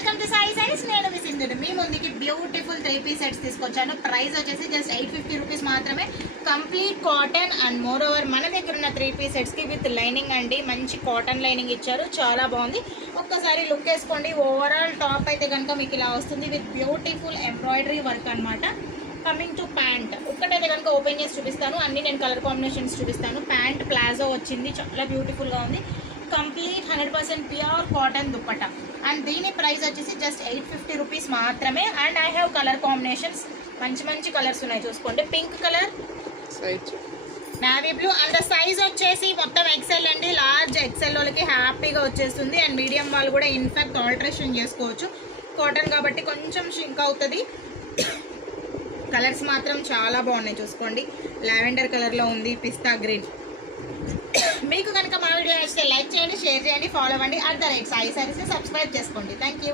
Welcome to Sai saris. నేను మీ సింధుడు. మీ ముందుకి beautiful 3 sets తీసుకొచ్చాను. ప్రైస్ వచ్చేసి జస్ట్ 850 రూపీస్ మాత్రమే. Complete cotton and more over మన దగ్గర ఉన్న 3 సెట్స్కి విత్ లైనింగ్ అండి. మంచి కాటన్ లైనింగ్ ఇచ్చారు, చాలా బాగుంది. ఒక్కసారి లుక్ వేసుకోండి. ఓవరాల్ టాప్ అయితే కనుక మీకు ఇలా వస్తుంది విత్ బ్యూటిఫుల్ ఎంబ్రాయిడరీ వర్క్ అనమాట. కమింగ్ టు ప్యాంట్, ఒక్కటైతే కనుక ఓపెన్ చేసి చూపిస్తాను. అన్ని నేను కలర్ కాంబినేషన్స్ చూపిస్తాను. ప్యాంట్ ప్లాజో వచ్చింది, చాలా బ్యూటిఫుల్గా ఉంది. Complete 100% pure cotton dupatta and దీని ప్రైస్ వచ్చేసి జస్ట్ 850 రూపీస్ మాత్రమే. And I have colour combinations, మంచి మంచి కలర్స్ ఉన్నాయి చూసుకోండి. Pink colour, navy blue and size వచ్చేసి మొత్తం ఎక్సెల్ అండి. లార్జ్ ఎక్సెల్ వాళ్ళకి హ్యాపీగా వచ్చేస్తుంది. అండ్ మీడియం వాళ్ళు కూడా ఇన్ఫాక్ట్ ఆల్టరేషన్ చేసుకోవచ్చు. కాటన్ కాబట్టి కొంచెం షింక్ అవుతుంది. కలర్స్ మాత్రం చాలా బాగున్నాయి చూసుకోండి. లావెండర్ కలర్లో ఉంది, పిస్తా గ్రీన్. మీకు కనుక మా వీడియో నచ్చితే లైక్ చేయండి, షేర్ చేయండి, ఫాలో అవ్వండి. @ సాయి సారీస్ సబ్స్క్రైబ్ చేసుకోండి. Thank you.